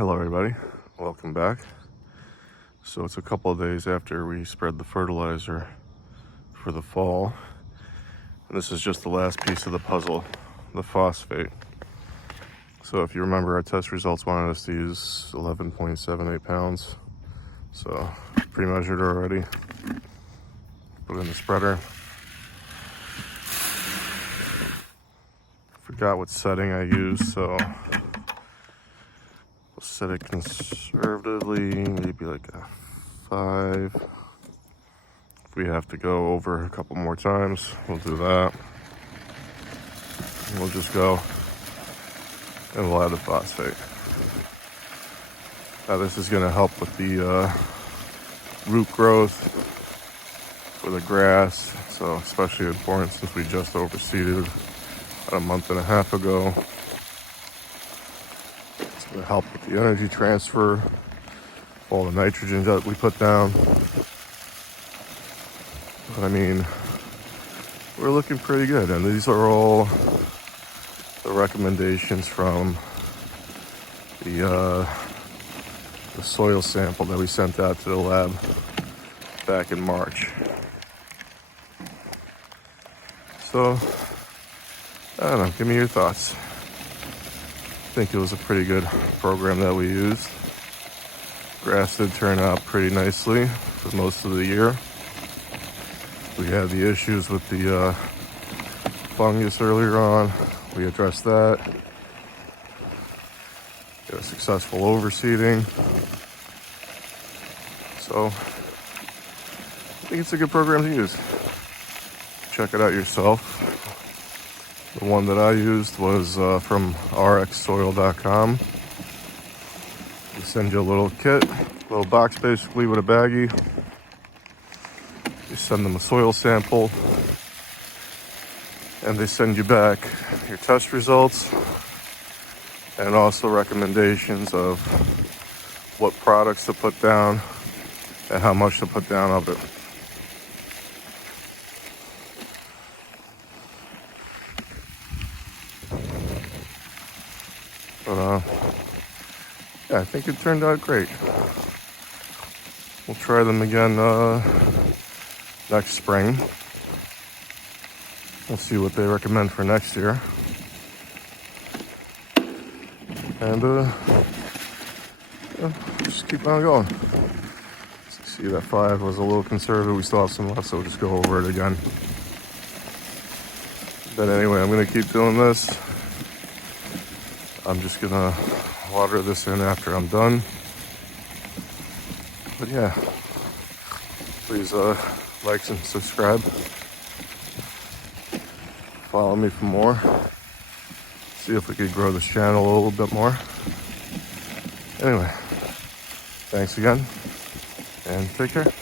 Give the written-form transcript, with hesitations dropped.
Hello everybody, welcome back. So it's a couple of days after we spread the fertilizer for the fall. And this is just the last piece of the puzzle, the phosphate. So if you remember, our test results wanted us to use 11.78 pounds. So pre-measured already. Put it in the spreader. Forgot what setting I used, so we'll set it conservatively, maybe like a 5. If we have to go over a couple more times, we'll do that. And we'll just go and we'll add the phosphate. Now this is going to help with the root growth for the grass, so especially important since we just overseeded about a month and a half ago. It's going to help with the energy transfer, all the nitrogen that we put down. But I mean, we're looking pretty good, and these are all the recommendations from the soil sample that we sent out to the lab back in March. So, I don't know, give me your thoughts. I think it was a pretty good program that we used. Grass did turn out pretty nicely for most of the year. We had the issues with the fungus earlier on. We addressed that. Got a successful overseeding. So, I think it's a good program to use. Check it out yourself. The one that I used was from rxsoil.com. They send you a little kit, a little box basically with a baggie. You send them a soil sample, and they send you back your test results and also recommendations of what products to put down and how much to put down of it. But yeah, I think it turned out great. We'll try them again next spring. We'll see what they recommend for next year. And yeah, just keep on going. See, that 5 was a little conservative. We still have some left, so we'll just go over it again. But anyway, I'm going to keep doing this. I'm just going to water this in after I'm done. But yeah, please like and subscribe. Follow me for more. See if we could grow this channel a little bit more. Anyway, thanks again, and take care.